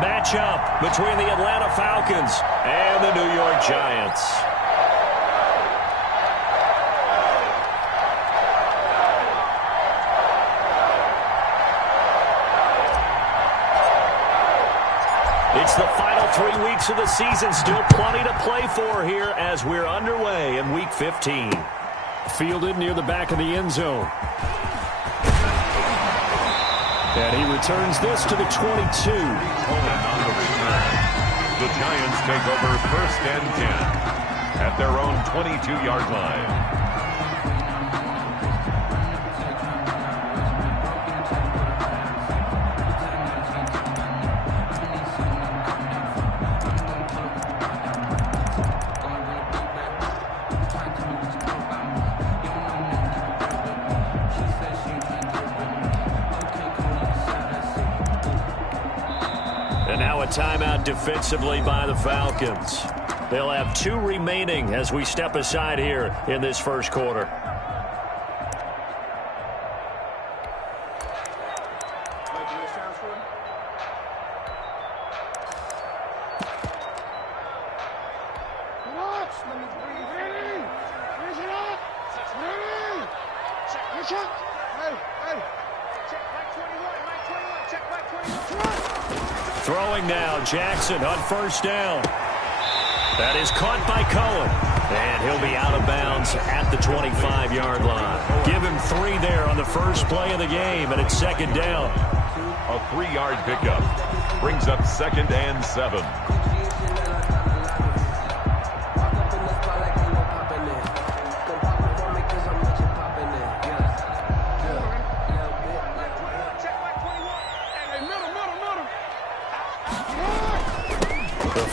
Matchup between the Atlanta Falcons and the New York Giants. It's the final 3 weeks of the season. Still plenty to play for here as we're underway in Week 15. Fielded near the back of the end zone. And he returns this to the 22. On the return, the Giants take over 1st and 10 at their own 22-yard line. And now a timeout defensively by the Falcons. They'll have 2 remaining as we step aside here in this first quarter. Throwing now, Jackson on 1st down. That is caught by Cohen. And he'll be out of bounds at the 25-yard line. Give him 3 there on the first play of the game, and it's 2nd down. A 3-yard pickup brings up 2nd and 7.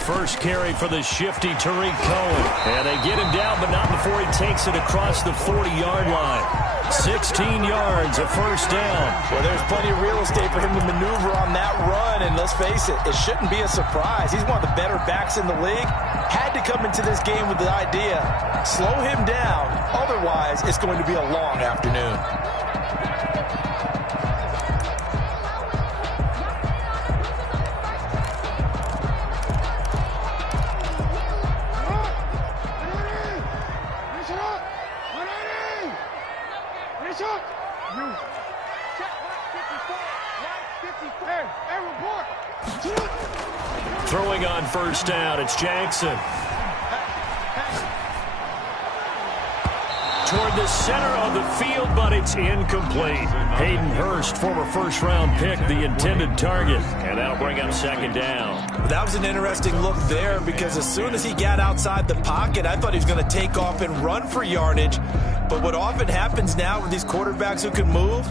First carry for the shifty Tariq Cohen. And they get him down, but not before he takes it across the 40-yard line. 16 yards, a 1st down. Well, there's plenty of real estate for him to maneuver on that run, and let's face it, it shouldn't be a surprise. He's one of the better backs in the league. Had to come into this game with the idea, slow him down, otherwise it's going to be a long afternoon. Throwing on 1st down, it's Jackson. Toward the center of the field, but it's incomplete. Hayden Hurst, former 1st-round pick, the intended target. And that'll bring up 2nd down. That was an interesting look there because as soon as he got outside the pocket, I thought he was going to take off and run for yardage. But what often happens now with these quarterbacks who can move,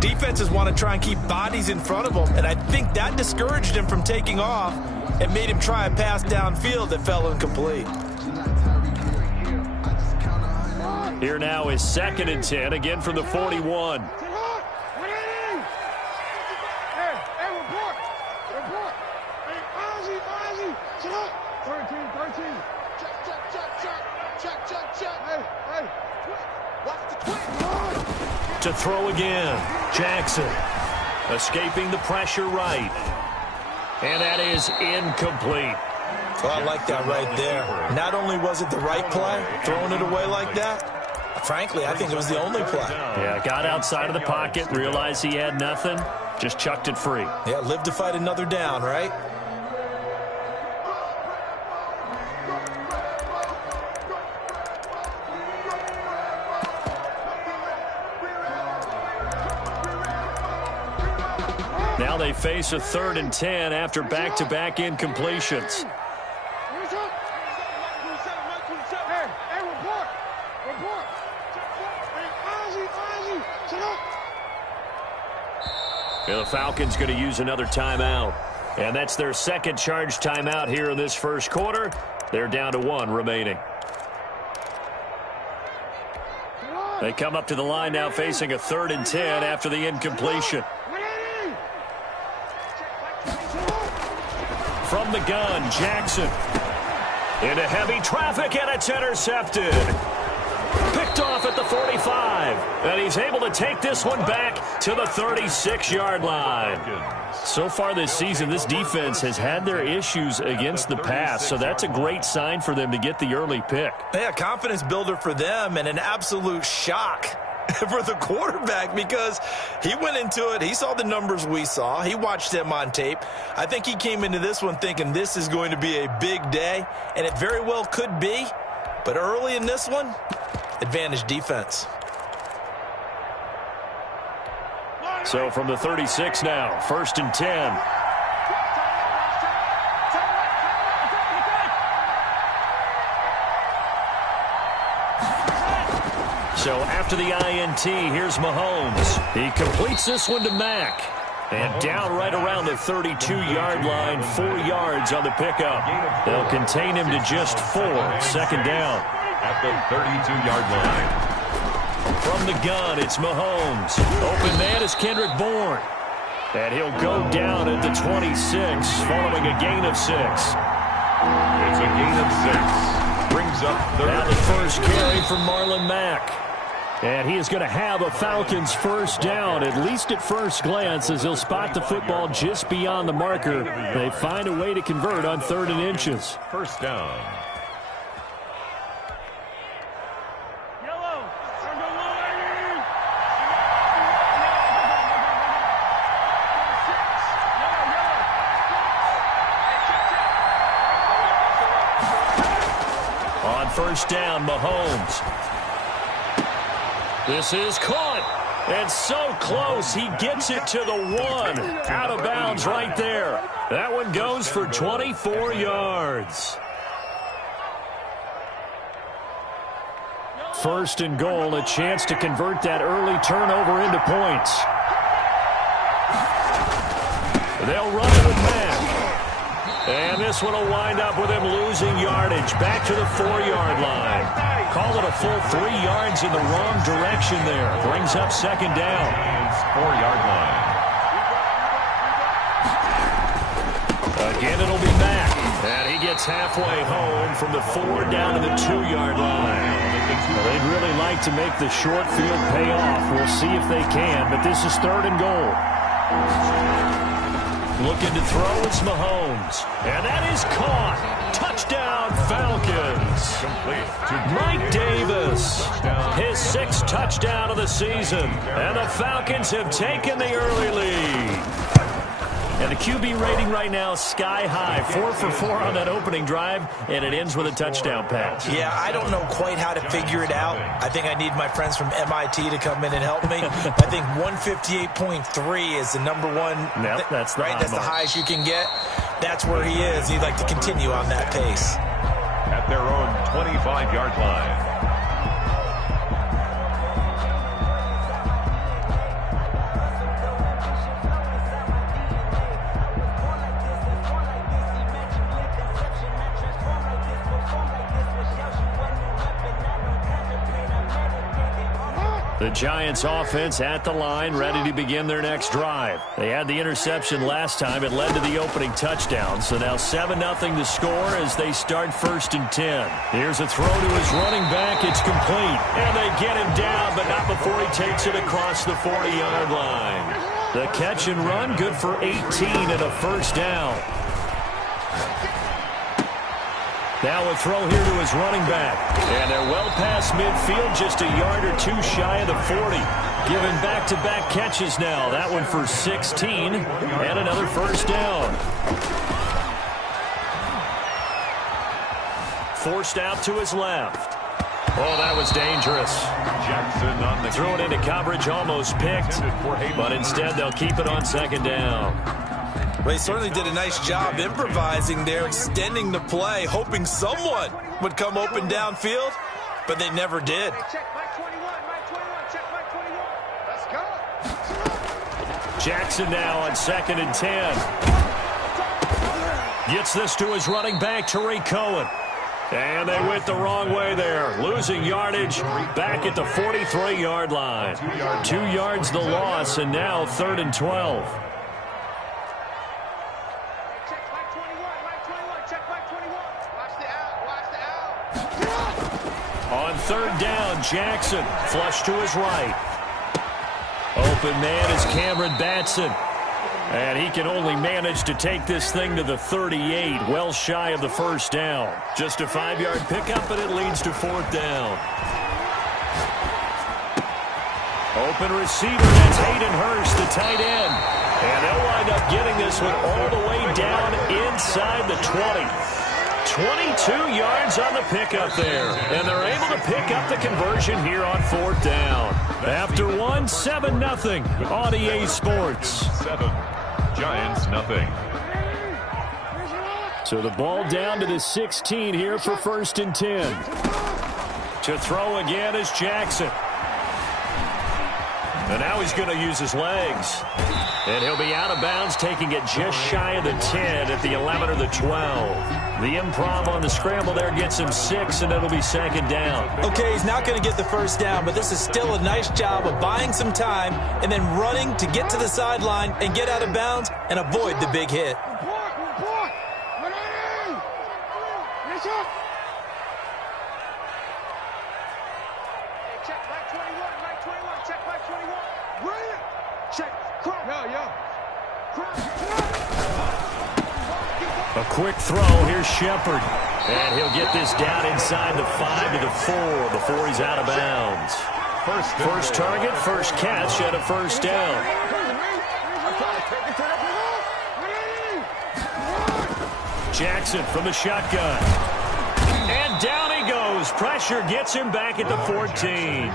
defenses want to try and keep bodies in front of them. And I think that discouraged him from taking off and made him try a pass downfield that fell incomplete. Here now is 2nd and 10, again from the 41. To throw again, Jackson escaping the pressure right. And that is incomplete. Well, I like that right there. Not only was it the right play, throwing it away like that, frankly, I think it was the only play. Yeah, got outside of the pocket, realized he had nothing, just chucked it free. Yeah, live to fight another down, right? Now they face a 3rd and 10 after back-to-back incompletions. The Falcons going to use another timeout. And that's their 2nd charge timeout here in this first quarter. They're down to 1 remaining. They come up to the line now facing a 3rd and 10 after the incompletion. From the gun, Jackson. Into heavy traffic, and it's intercepted. Picked off at the 45. And he's able to take this one back to the 36-yard line. So far this season, this defense has had their issues against the pass, so that's a great sign for them to get the early pick. Yeah, confidence builder for them and an absolute shock for the quarterback because he went into it. He saw the numbers we saw. He watched them on tape. I think he came into this one thinking this is going to be a big day, and it very well could be. But early in this one, advantage defense. So from the 36 now, 1st and 10. So after the INT, here's Mahomes. He completes this one to Mack. And down right around the 32-yard line, 4 yards on the pickup. They'll contain him to just 4, 2nd down. At the 32-yard line. From the gun, it's Mahomes. Open man is Kendrick Bourne. And he'll go down at the 26, following a gain of 6. It's a gain of 6. Brings up now the first carry from Marlon Mack. And he is going to have a Falcons first down, at least at first glance, as he'll spot the football just beyond the marker. They find a way to convert on 3rd and inches. First down. On first down, Mahomes. This is caught, and so close, he gets it to the 1. Out of bounds right there. That one goes for 24 yards. 1st and goal, a chance to convert that early turnover into points. They'll run it with Mack. And this one will wind up with him losing yardage back to the 4-yard line. Call it a full 3 yards in the wrong direction there. Brings up 2nd down. 4-yard line. Again, it'll be Mack. And he gets halfway home from the 4 down to the 2-yard line. Well, they'd really like to make the short field pay off. We'll see if they can, but this is 3rd and goal. Looking to throw, it's Mahomes. And that is caught. Touchdown, Falcons. Mike Davis, his 6th touchdown of the season. And the Falcons have taken the early lead. And the QB rating right now, sky high. 4 for 4 on that opening drive, and it ends with a touchdown pass. Yeah, I don't know quite how to figure it out. I think I need my friends from MIT to come in and help me. I think 158.3 is the number one. Yep, that's the right. That's the highest you can get. That's where he is. He'd like to continue on that pace. At their own 25-yard line. The Giants offense at the line, ready to begin their next drive. They had the interception last time. It led to the opening touchdown. So now 7-0 to score as they start 1st and 10. Here's a throw to his running back. It's complete. And they get him down, but not before he takes it across the 40-yard line. The catch and run, good for 18 and a first down. Now a throw here to his running back. And they're well past midfield, just a yard or 2 shy of the 40. Giving back-to-back catches now. That one for 16 and another first down. Forced out to his left. Oh, that was dangerous. Jackson on the threw it into coverage, almost picked. But instead they'll keep it on 2nd down. Well, he certainly did a nice job improvising there, extending the play, hoping someone would come open downfield, but they never did. Jackson now on 2nd and 10. Gets this to his running back, Tariq Cohen. And they went the wrong way there. Losing yardage back at the 43-yard line. 2 yards the loss, and now 3rd and 12. On On third down, Jackson flush to his right. Open man is Cameron Batson. And he can only manage to take this thing to the 38, well shy of the first down. Just a 5-yard pickup, and it leads to fourth down. Open receiver, that's Hayden Hurst, the tight end. And they'll wind up getting this one all the way down inside the 20. 22 yards on the pickup there. And they're able to pick up the conversion here on fourth down. After one, 7-0 on EA Sports. 7, Giants nothing. So the ball down to the 16 here for 1st and 10. To throw again is Jackson. And now he's going to use his legs. And he'll be out of bounds, taking it just shy of the 10 at the 11 or the 12. The improv on the scramble there gets him 6, and it'll be 2nd down. Okay, he's not going to get the first down, but this is still a nice job of buying some time and then running to get to the sideline and get out of bounds and avoid the big hit. A quick throw. Here's Shepard. And he'll get this down inside the 5 to the 4 before he's out of bounds. First target, first catch, and a first down. Jackson from the shotgun. And down he goes. Pressure gets him back at the 14.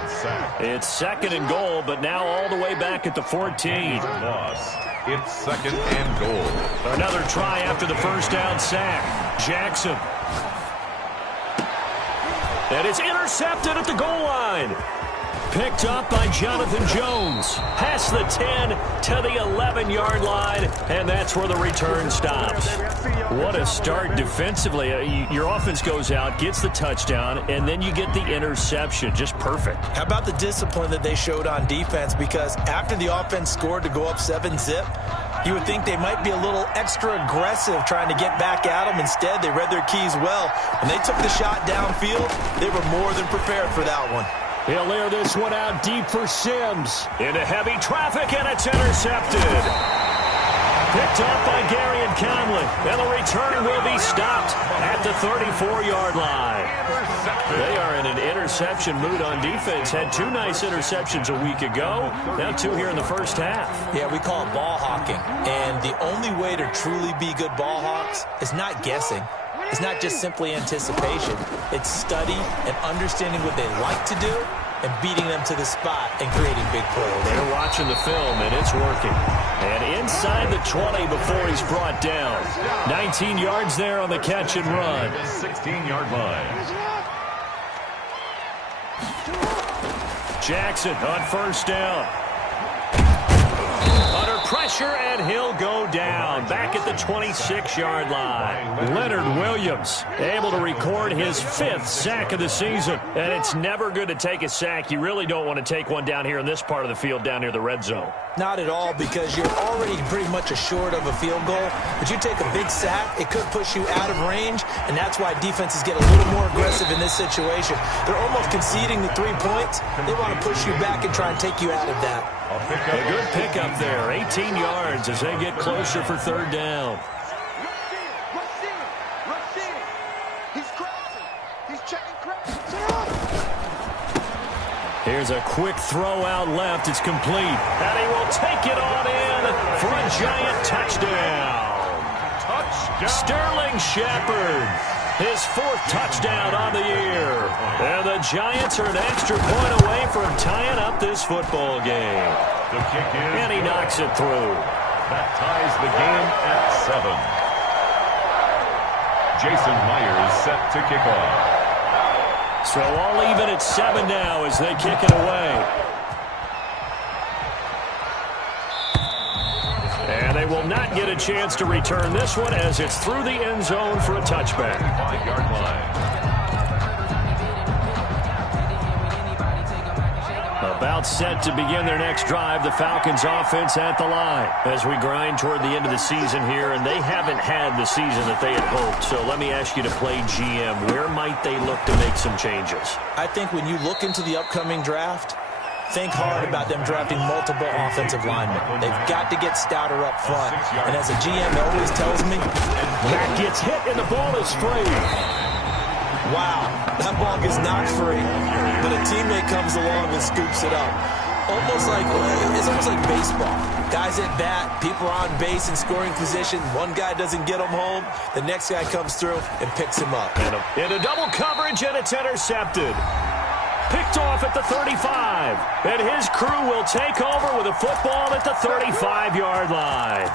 It's 2nd and goal, but now all the way back at the 14. Loss. It's 2nd and goal. Another try after the first down sack. Jackson. And it's intercepted at the goal line. Picked up by Jonathan Jones. Past the 10 to the 11-yard line, and that's where the return stops. What a start defensively. Your offense goes out, gets the touchdown, and then you get the interception. Just perfect. How about the discipline that they showed on defense? Because after the offense scored to go up 7-zip, you would think they might be a little extra aggressive trying to get back at them. Instead, they read their keys well. When they took the shot downfield, they were more than prepared for that one. He'll air this one out deep for Sims. Into heavy traffic, and it's intercepted. Picked up by Gary and Conley. And the return will be stopped at the 34-yard line. They are in an interception mood on defense. Had 2 nice interceptions a week ago. Now 2 here in the first half. Yeah, we call it ball hawking. And the only way to truly be good ball hawks is not guessing. It's not just simply anticipation. It's study and understanding what they like to do and beating them to the spot and creating big plays. They're watching the film, and it's working. And inside the 20 before he's brought down. 19 yards there on the catch and run. 16-yard line. Jackson on first down. Under pressure, and he'll go down. Back at the 26-yard line. Leonard Williams able to record his 5th sack of the season. And it's never good to take a sack. You really don't want to take one down here in this part of the field down near the red zone. Not at all, because you're already pretty much assured of a field goal. But you take a big sack, it could push you out of range, and that's why defenses get a little more aggressive in this situation. They're almost conceding the 3 points. They want to push you back and try and take you out of that. A good pickup there, 18 yards as they get closer for 3rd down. Here's a quick throw out left. It's complete. And he will take it on in for a Giant touchdown. Sterling Shepard, his 4th touchdown on the year. And the Giants are an extra point away from tying up this football game. The kick is and he knocks it through. That ties the game at 7. Jason Myers set to kick off. So all even at 7 now as they kick it away. And they will not get a chance to return this one as it's through the end zone for a touchback. 5-yard line. A About set to begin their next drive, the Falcons offense at the line. As we grind toward the end of the season here, and they haven't had the season that they had hoped. So let me ask you to play GM. Where might they look to make some changes? I think when you look into the upcoming draft, think hard about them drafting multiple offensive linemen. They've got to get stouter up front. And as a GM always tells me, that gets hit and the ball is free. Wow, that ball gets knocked free, but a teammate comes along and scoops it up. It's almost like baseball. Guys at bat, people are on base in scoring position. One guy doesn't get him home. The next guy comes through and picks him up. Into double coverage, and it's intercepted. Picked off at the 35. And his crew will take over with a football at the 35-yard line.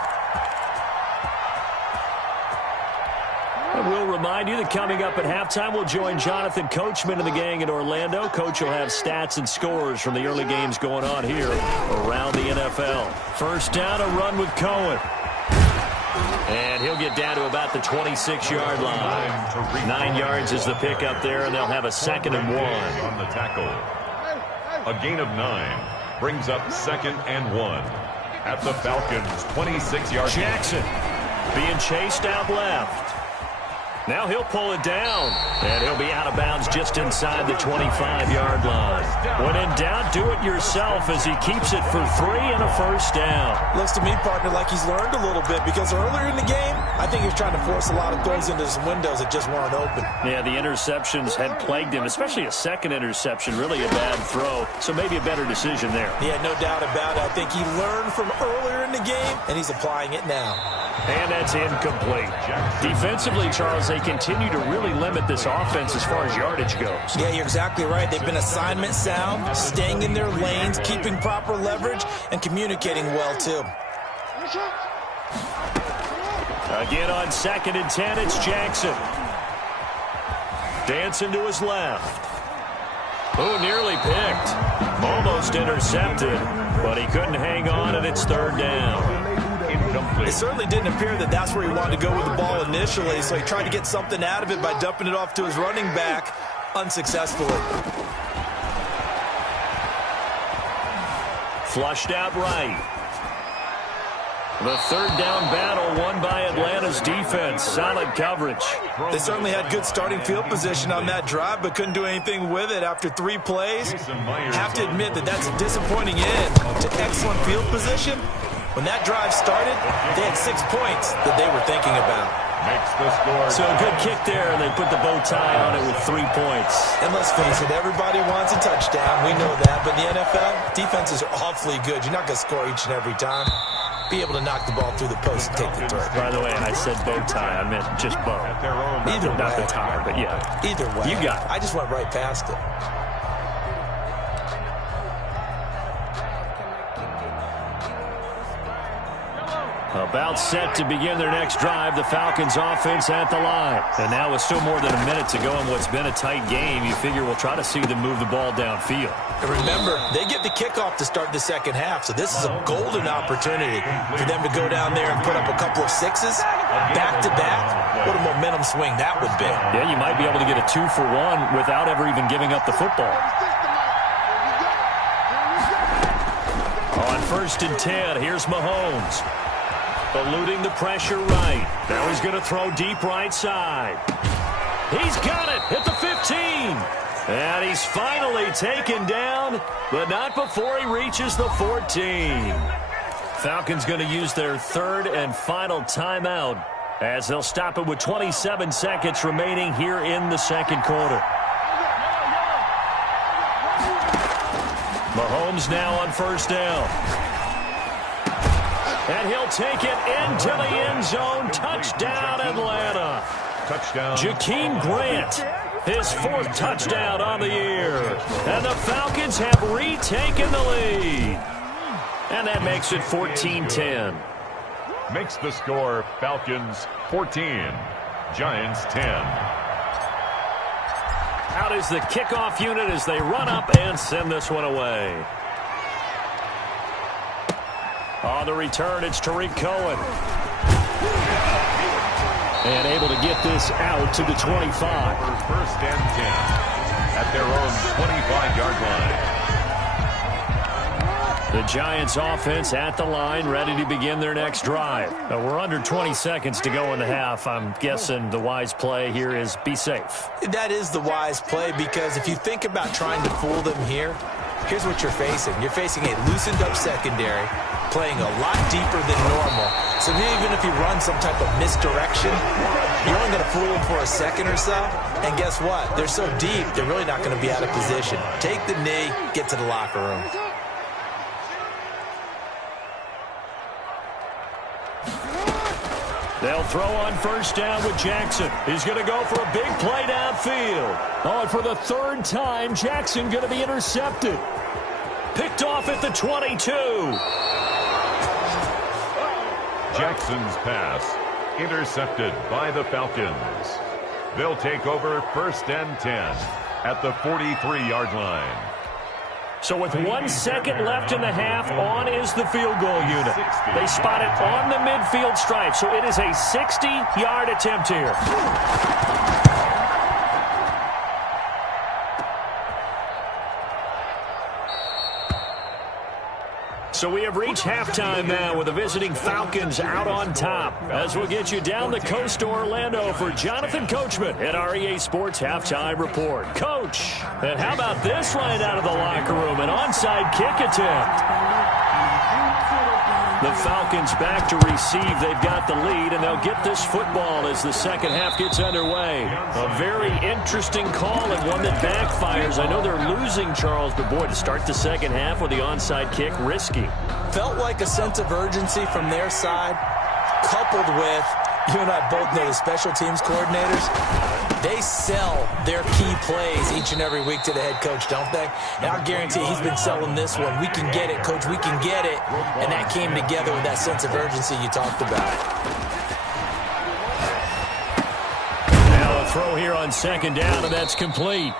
And we'll remind you that coming up at halftime, we'll join Jonathan Coachman and the gang in Orlando. Coach will have stats and scores from the early games going on here around the NFL. First down, a run with Cohen. And he'll get down to about the 26-yard line. 9 yards is the pickup there, and they'll have a 2nd and 1. On the tackle. A gain of 9 brings up 2nd and 1 at the Falcons' 26-yard line. Jackson being chased out left. Now he'll pull it down, and he'll be out of bounds just inside the 25-yard line. When in doubt, do it yourself as he keeps it for 3 and a first down. Looks to me, partner, like he's learned a little bit because earlier in the game, I think he was trying to force a lot of throws into some windows that just weren't open. Yeah, the interceptions had plagued him, especially a second interception, really a bad throw, so maybe a better decision there. Yeah, no doubt about it. I think he learned from earlier in the game, and he's applying it now. And that's incomplete. Defensively, Charles, they continue to really limit this offense as far as yardage goes. Yeah, you're exactly right. They've been assignment sound, staying in their lanes, keeping proper leverage, and communicating well, too. Again on 2nd and 10, it's Jackson. Dancing to his left. Oh, nearly picked. Almost intercepted, but he couldn't hang on, and it's 3rd down. It certainly didn't appear that that's where he wanted to go with the ball initially, so he tried to get something out of it by dumping it off to his running back unsuccessfully. Flushed out right. The 3rd down battle won by Atlanta's defense. Solid coverage. They certainly had good starting field position on that drive, but couldn't do anything with it after 3 plays. Have to admit that that's a disappointing end to excellent field position. When that drive started, they had 6 points that they were thinking about. Makes the score. So a good kick there, and they put the bow tie on it with 3 points. And let's face it, everybody wants a touchdown. We know that. But in the NFL, defenses are awfully good. You're not going to score each and every time. Be able to knock the ball through the post and take the throw. By the way, I said bow tie. I meant just bow. Either way. Not the tie, but yeah. Either way. You got it. I just went right past it. About set to begin their next drive, the Falcons offense at the line. And now with still more than a minute to go in what's been a tight game, you figure we'll try to see them move the ball downfield. And remember, they get the kickoff to start the second half, so this is a golden opportunity for them to go down there and put up a couple of 6s back-to-back. What a momentum swing that would be. Yeah, you might be able to get a 2-for-1 without ever even giving up the football. On 1st and 10, here's Mahomes. Eluding the pressure right. Now he's going to throw deep right side. He's got it at the 15. And he's finally taken down, but not before he reaches the 14. Falcons going to use their 3rd and final timeout as they'll stop it with 27 seconds remaining here in the 2nd quarter. Mahomes now on 1st down. And he'll take it into the end zone. Touchdown, Atlanta. Touchdown. Jakeem Grant, his 4th touchdown on the year. And the Falcons have retaken the lead. And that makes it 14-10. Makes the score Falcons 14, Giants 10. Out is the kickoff unit as they run up and send this one away. On the return, it's Tariq Cohen. And able to get this out to the 25. 1st and 10 at their own 25-yard line. The Giants offense at the line, ready to begin their next drive. We're under 20 seconds to go in the half. I'm guessing the wise play here is be safe. That is the wise play, because if you think about trying to fool them here, here's what you're facing. You're facing a loosened up secondary, playing a lot deeper than normal. So even if you run some type of misdirection, you're only going to fool them for a second or so. And guess what? They're so deep, they're really not going to be out of position. Take the knee, get to the locker room. They'll throw on first down with Jackson. He's going to go for a big play downfield. Oh, and for the third time, Jackson going to be intercepted. Picked off at the 22. Jackson's pass intercepted by the Falcons. They'll take over first and 10 at the 43-yard line. So with 1 second left in the half, on is the field goal unit. They spot it on the midfield stripe, so it is a 60-yard attempt here. So we have reached halftime now with the visiting Falcons out on top. As we'll get you down the coast to Orlando for Jonathan Coachman at our EA Sports Halftime Report. Coach, and how about this right out of the locker room? An onside kick attempt. The Falcons back to receive. They've got the lead, and they'll get this football as the second half gets underway. A very interesting call and one that backfires. I know they're losing, Charles, but boy, to start the second half with the onside kick, risky. Felt like a sense of urgency from their side, coupled with, you and I both know the special teams coordinators, they sell their key plays each and every week to the head coach, don't they? And I guarantee he's been selling this one. We can get it, coach. We can get it. And that came together with that sense of urgency you talked about. Now a throw here on second down, and that's complete.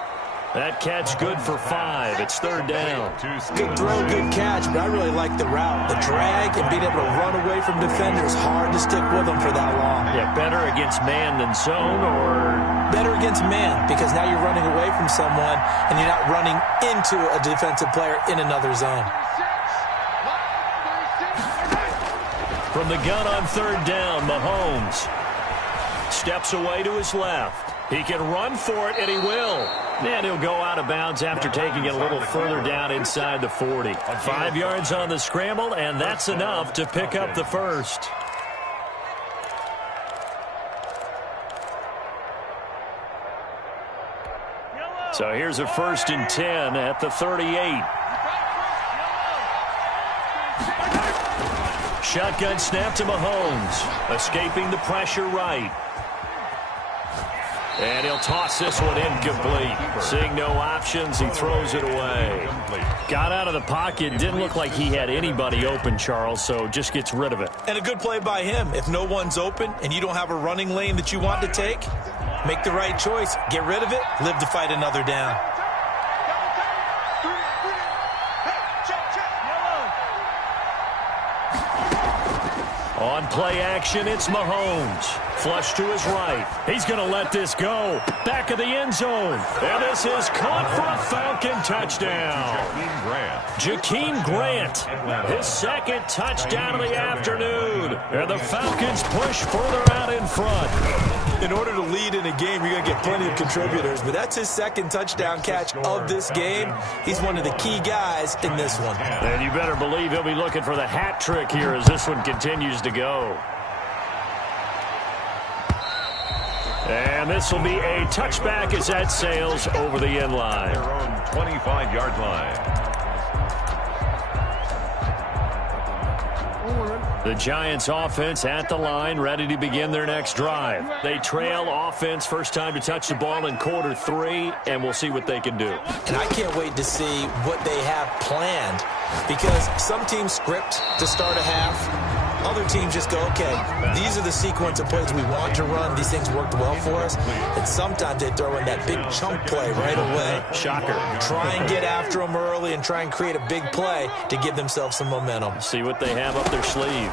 That catch good for 5. It's third down. Good throw, good catch, but I really like the route. The drag and being able to run away from defenders, hard to stick with them for that long. Yeah, better against man than zone, or? Better against man, because now you're running away from someone and you're not running into a defensive player in another zone. From the gun on third down, Mahomes steps away to his left. He can run for it, and he will. And he'll go out of bounds after taking it a little further down inside the 40. 5 yards on the scramble, and that's enough to pick up the first. So here's a 1st and 10 at the 38. Shotgun snap to Mahomes, escaping the pressure right. And he'll toss this one incomplete. Seeing no options, he throws it away. Got out of the pocket. Didn't look like he had anybody open, Charles, so just gets rid of it. And a good play by him. If no one's open and you don't have a running lane that you want to take, make the right choice. Get rid of it. Live to fight another down. On play action, it's Mahomes. Flush to his right. He's going to let this go. Back of the end zone. And this is caught for a Falcon touchdown. Jakeem Grant. His second touchdown of the afternoon. And the Falcons push further out in front. In order to lead in a game, you're going to get plenty of contributors, but that's his second touchdown catch of this game. He's one of the key guys in this one. And you better believe he'll be looking for the hat trick here as this one continues to go. And this will be a touchback as that sails over the end line. Their own 25-yard line. The Giants offense at the line, ready to begin their next drive. They trail offense, first time to touch the ball in quarter 3, and we'll see what they can do. And I can't wait to see what they have planned, because some teams script to start a half. Other teams just go, okay, these are the sequence of plays we want to run. These things worked well for us. And sometimes they throw in that big chunk play right away. Shocker. Try and get after them early and try and create a big play to give themselves some momentum. See what they have up their sleeve.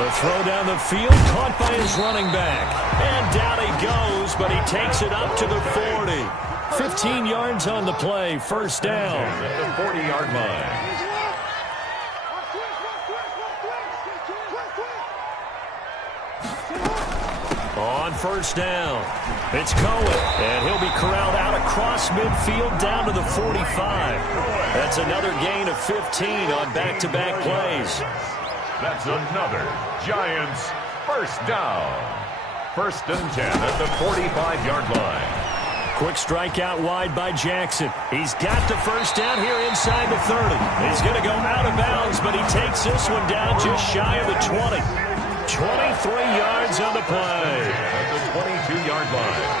The throw down the field, caught by his running back. And down he goes, but he takes it up to the 40. 15 yards on the play. First down. At the 40-yard line. On first down, it's Cohen, and he'll be corralled out across midfield down to the 45. That's another gain of 15 on back-to-back plays. That's another Giants first down. First and 10 at the 45-yard line. Quick strike out wide by Jackson. He's got the first down here inside the 30. He's going to go out of bounds, but he takes this one down just shy of the 20. 23 yards on the play. At the 22-yard line.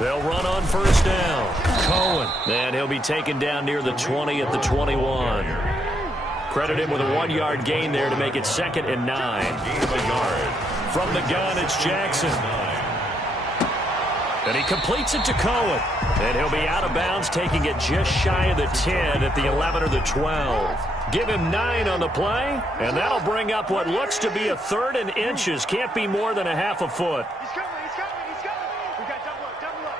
They'll run on first down. Cohen. And he'll be taken down near the 20 at the 21. Credit him with a 1-yard gain there to make it 2nd and 9. Gain of a yard. From the gun, it's Jackson. And he completes it to Cohen. And he'll be out of bounds, taking it just shy of the 10 at the 11 or the 12. Give him 9 on the play, and that'll bring up what looks to be a 3rd and inches. Can't be more than a half a foot. He's coming. We got double up.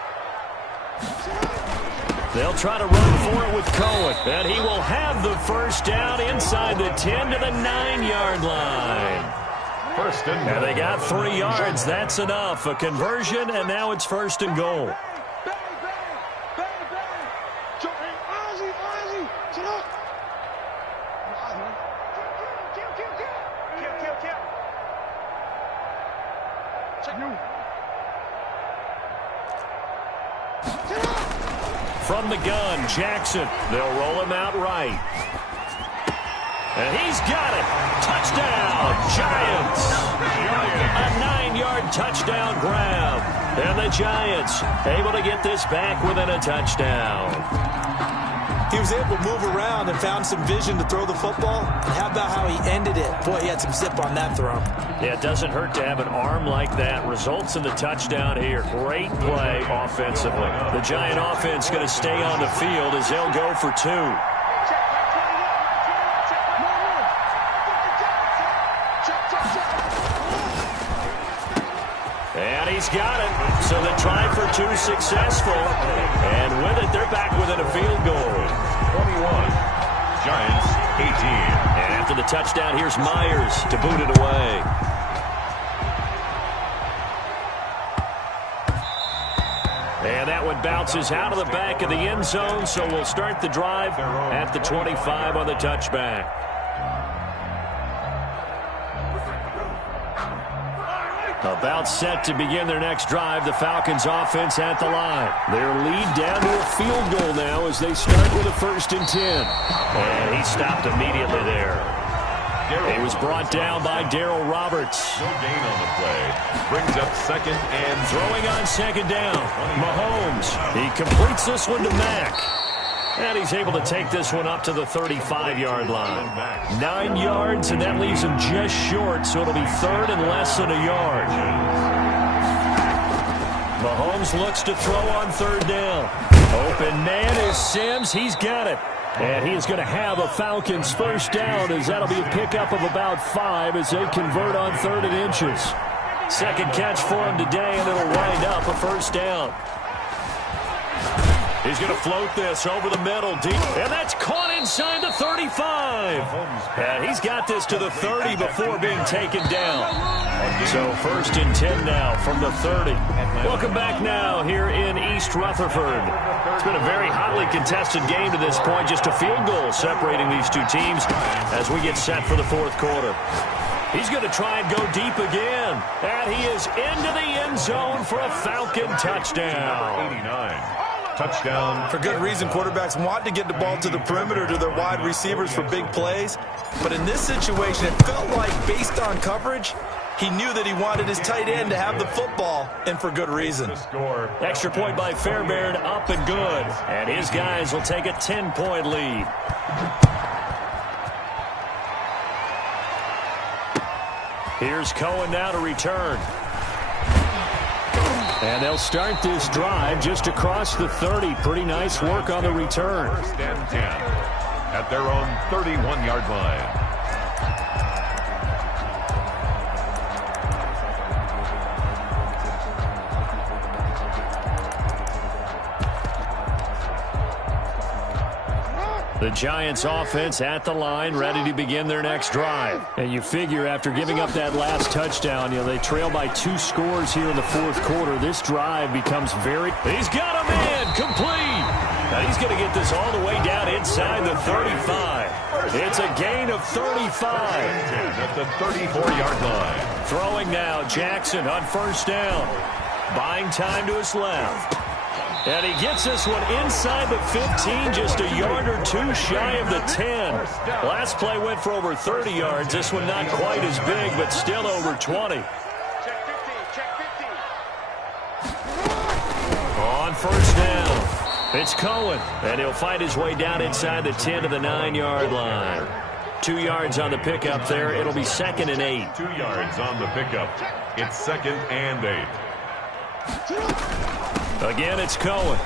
They'll try to run for it with Cohen. And he will have the first down inside the 10 to the 9-yard line. First and And they got 3 yards. That's enough. A conversion, and now it's 1st and goal. From the gun, Jackson. They'll roll him out right. And he's got it. Touchdown, Giants. A 9-yard touchdown grab. And the Giants able to get this back within a touchdown. He was able to move around and found some vision to throw the football. And how about how he ended it? Boy, he had some zip on that throw. Yeah, it doesn't hurt to have an arm like that. Results in the touchdown here. Great play offensively. The Giant offense going to stay on the field as they'll go for 2. And he's got it. So the try for 2 successful. And with it, they're back within a field goal. 21. Giants 18. And after the touchdown, here's Myers to boot it away. And that one bounces out of the back of the end zone, so we'll start the drive at the 25 on the touchback. About set to begin their next drive, the Falcons offense at the line. Their lead down to a field goal now as they start with a 1st and 10. And he stopped immediately there. He was brought down by Darryl Roberts. No gain on the play. Brings up 2nd and throwing on 2nd down. Mahomes. He completes this one to Mack. And he's able to take this one up to the 35-yard line. 9 yards, and that leaves him just short, so it'll be 3rd and less than a yard. Mahomes looks to throw on 3rd down. Open man is Sims. He's got it. And he is going to have a Falcons first down, as that'll be a pickup of about 5 as they convert on 3rd and inches. 2nd catch for him today, and it'll wind up a first down. He's going to float this over the middle deep. And that's caught inside the 35. And he's got this to the 30 before being taken down. So 1st and 10 now from the 30. Welcome back now here in East Rutherford. It's been a very hotly contested game to this point. Just a field goal separating these two teams as we get set for the 4th quarter. He's going to try and go deep again. And he is into the end zone for a Falcon touchdown. 89. Touchdown. For good reason, quarterbacks want to get the ball to the perimeter to their wide receivers for big plays. But in this situation, it felt like, based on coverage, he knew that he wanted his tight end to have the football, and for good reason. Extra point by Fairbairn, up and good. And his guys will take a 10-point lead. Here's Cohen now to return. And they'll start this drive just across the 30. Pretty nice work on the return. 1st and 10 at their own 31-yard line. The Giants offense at the line, ready to begin their next drive. And you figure after giving up that last touchdown, they trail by 2 scores here in the fourth quarter. This drive becomes very... He's got a man complete. Now he's going to get this all the way down inside the 35. It's a gain of 35. At the 34-yard line. Throwing now, Jackson on first down. Buying time to his left. And he gets this one inside the 15, just a yard or 2 shy of the 10. Last play went for over 30 yards. This one not quite as big, but still over 20. Check 50, check 50. On first down, it's Cohen. And he'll fight his way down inside the 10 to the 9-yard line. 2 yards on the pickup there. It'll be 2nd and 8. 2 yards on the pickup. It's 2nd and 8. Again, it's Cohen.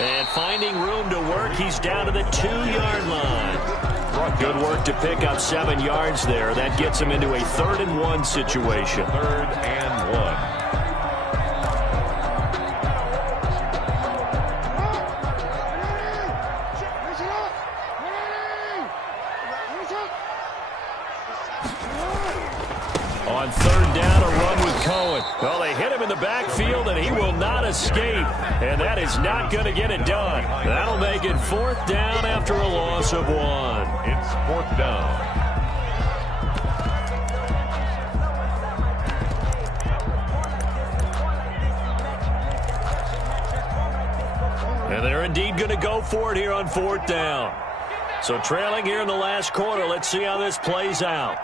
And finding room to work, he's down to the 2-yard line. Good work to pick up 7 yards there. That gets him into a 3rd and 1 situation. 3rd and 1. On 3rd down, a run with Cohen. Well, they hit him in the backfield, and he will not escape. And that is not going to get it done. That'll make it 4th down after a loss of 1. It's 4th down. And they're indeed going to go for it here on 4th down. So trailing here in the last quarter, let's see how this plays out.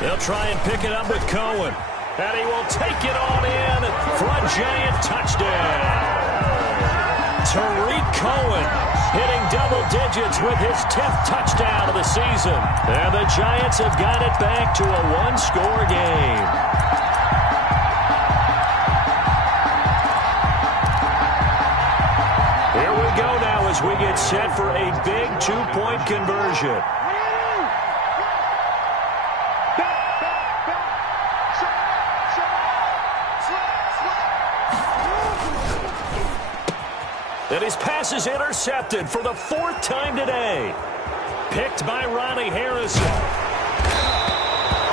They'll try and pick it up with Cohen. And he will take it on in for a giant touchdown. Tariq Cohen hitting double digits with his 10th touchdown of the season. And the Giants have got it back to a 1-score game. Here we go now as we get set for a big 2-point conversion. And his pass is intercepted for the 4th time today. Picked by Ronnie Harrison.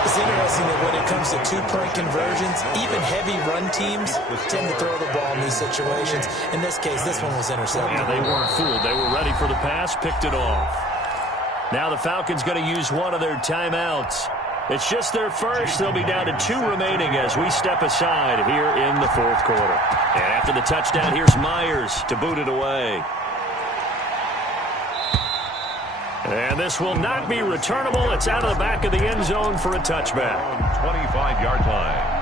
It's interesting that when it comes to 2-point conversions, even heavy run teams tend to throw the ball in these situations. In this case, this one was intercepted. Yeah, they weren't fooled. They were ready for the pass, picked it off. Now the Falcons going to use one of their timeouts. It's just their first. They'll be down to 2 remaining as we step aside here in the 4th quarter. And after the touchdown, here's Myers to boot it away. And this will not be returnable. It's out of the back of the end zone for a touchback. 25-yard line.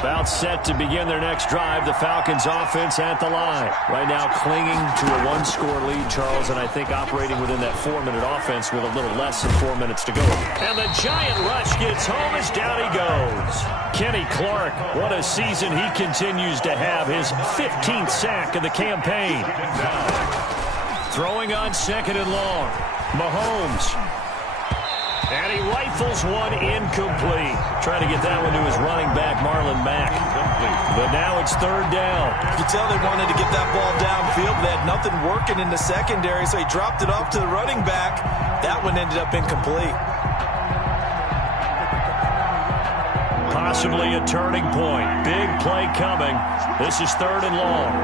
About set to begin their next drive. The Falcons offense at the line. Right now clinging to a 1-score lead, Charles, and I think operating within that 4-minute offense with a little less than 4 minutes to go. And the giant rush gets home as down he goes. Kenny Clark, what a season he continues to have. His 15th sack of the campaign. Throwing on 2nd and long. Mahomes. And he rifles one incomplete. Trying to get that one to his running back, Marlon Mack. But now it's 3rd down. You can tell they wanted to get that ball downfield. They had nothing working in the secondary, so he dropped it off to the running back. That one ended up incomplete. Possibly a turning point. Big play coming. This is 3rd and long.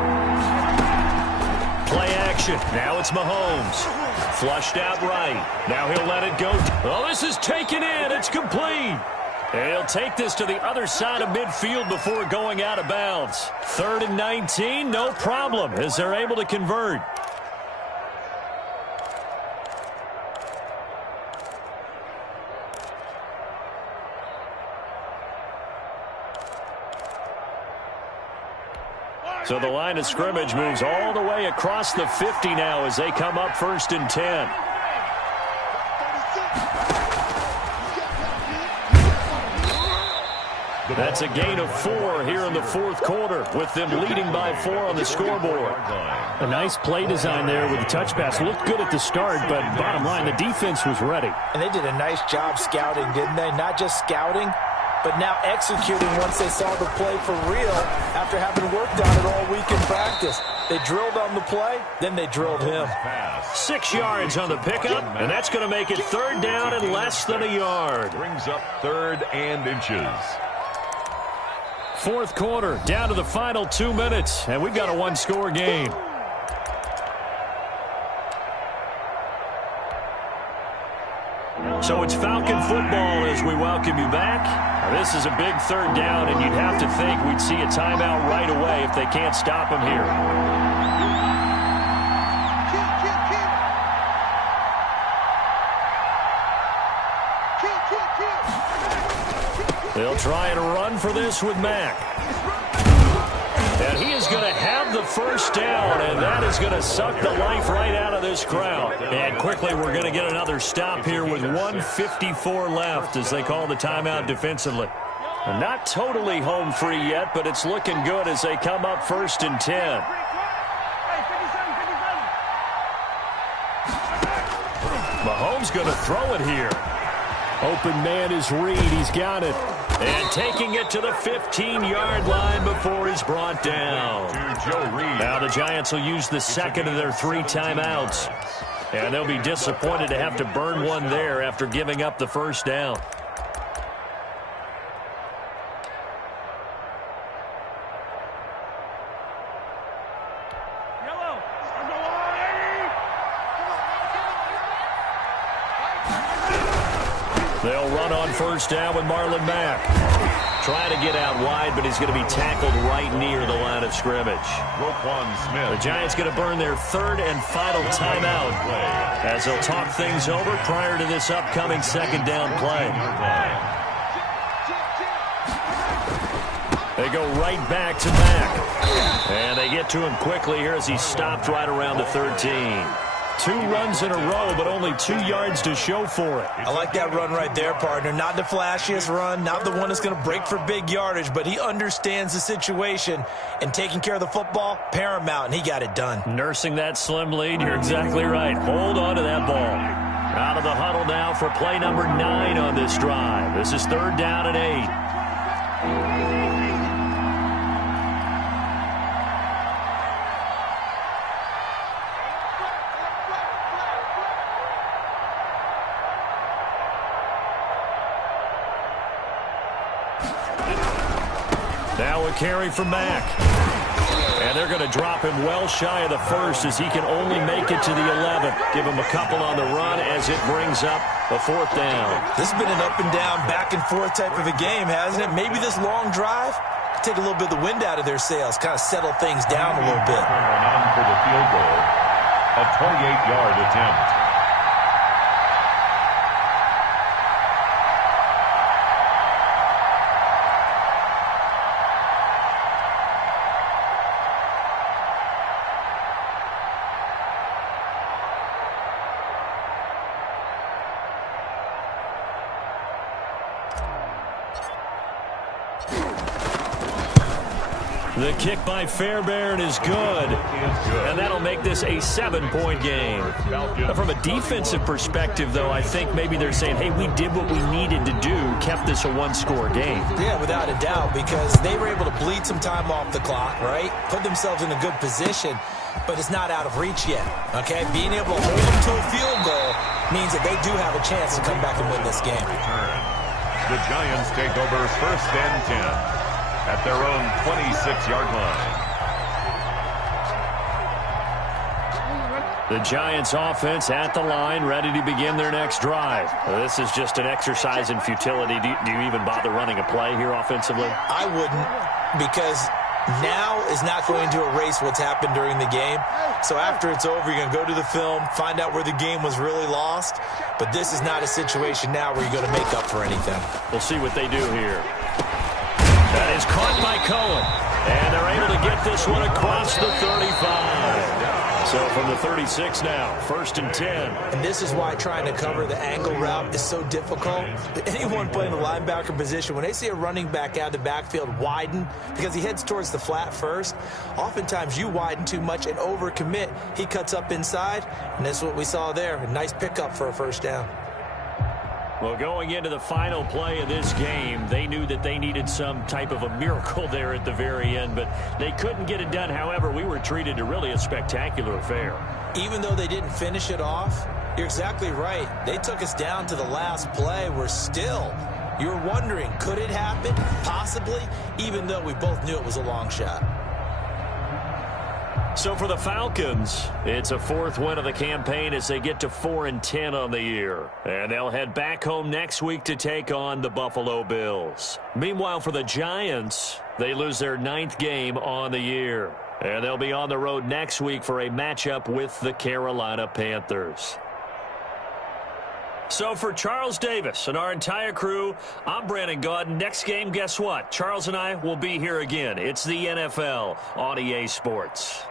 Play action. Now it's Mahomes. Flushed out right. Now he'll let it go. Oh, this is taken in. It's complete. And he'll take this to the other side of midfield before going out of bounds. 3rd and 19, no problem, as they're able to convert. So the line of scrimmage moves all the way across the 50 now as they come up 1st and 10. That's a gain of 4 here in the fourth quarter, with them leading by 4 on the scoreboard. A nice play design there with the touch pass. Looked good at the start, but bottom line, the defense was ready. And they did a nice job scouting, didn't they? Not just scouting, but now executing once they saw the play for real after having worked on it all week in practice. They drilled on the play, then they drilled him. 6 yards on the pickup, and that's going to make it third down and less than a yard. Brings up 3rd and inches. Fourth quarter, down to the final 2 minutes, and we've got a one-score game. So it's Falcon football as we welcome you back. Now, this is a big third down, and you'd have to think we'd see a timeout right away if they can't stop them here. They'll try and run for this with Mack. And he is going to have the first down, and that is going to suck the life right out of this crowd. And quickly, we're going to get another stop here with 1:54 left as they call the timeout defensively. And not totally home free yet, but it's looking good as they come up 1st and 10. Mahomes going to throw it here. Open man is Reed. He's got it. And taking it to the 15-yard line before he's brought down. Now the Giants will use the second of their 3 timeouts. And they'll be disappointed to have to burn one there after giving up the first down. They'll run on first down with Marlon Mack. Trying to get out wide, but he's going to be tackled right near the line of scrimmage. The Giants going to burn their 3rd and final timeout as they'll talk things over prior to this upcoming 2nd down play. They go right back to Mack. And they get to him quickly here as he stopped right around the 13. 2 runs in a row, but only 2 yards to show for it. I like that run right there, partner. Not the flashiest run, not the one that's going to break for big yardage, but he understands the situation, and taking care of the football, paramount, and he got it done. Nursing that slim lead, you're exactly right. Hold on to that ball. Out of the huddle now for play number 9 on this drive. This is 3rd down and 8. Now a carry from Mack. And they're going to drop him well shy of the first as he can only make it to the 11. Give him a couple on the run as it brings up the 4th down. This has been an up and down, back and forth type of a game, hasn't it? Maybe this long drive take a little bit of the wind out of their sails, kind of settle things down a little bit. On for the field goal, a 28-yard attempt. The kick by Fairbairn is good. And that'll make this a 7-point game. From a defensive perspective, though, I think maybe they're saying, hey, we did what we needed to do, kept this a 1-score game. Yeah, without a doubt, because they were able to bleed some time off the clock, right? Put themselves in a good position, but it's not out of reach yet, okay? Being able to hold them to a field goal means that they do have a chance to come back and win this game. The Giants take over 1st and 10. At their own 26-yard line. The Giants offense at the line, ready to begin their next drive. This is just an exercise in futility. Do you even bother running a play here offensively? I wouldn't, because now is not going to erase what's happened during the game. So after it's over, you're going to go to the film, find out where the game was really lost. But this is not a situation now where you're going to make up for anything. We'll see what they do here. That is caught by Cohen. And they're able to get this one across the 35. So from the 36 now, 1st and 10. And this is why trying to cover the angle route is so difficult. Anyone playing the linebacker position, when they see a running back out of the backfield widen because he heads towards the flat first, oftentimes you widen too much and overcommit. He cuts up inside, and that's what we saw there. A nice pickup for a first down. Well, going into the final play of this game, they knew that they needed some type of a miracle there at the very end, but they couldn't get it done. However, we were treated to really a spectacular affair. Even though they didn't finish it off, you're exactly right. They took us down to the last play. We're still, you're wondering, could it happen? Possibly, even though we both knew it was a long shot. So for the Falcons, it's a 4th win of the campaign as they get to 4-10 on the year. And they'll head back home next week to take on the Buffalo Bills. Meanwhile, for the Giants, they lose their 9th game on the year. And they'll be on the road next week for a matchup with the Carolina Panthers. So for Charles Davis and our entire crew, I'm Brandon Gaudin. Next game, guess what? Charles and I will be here again. It's the NFL on EA Sports.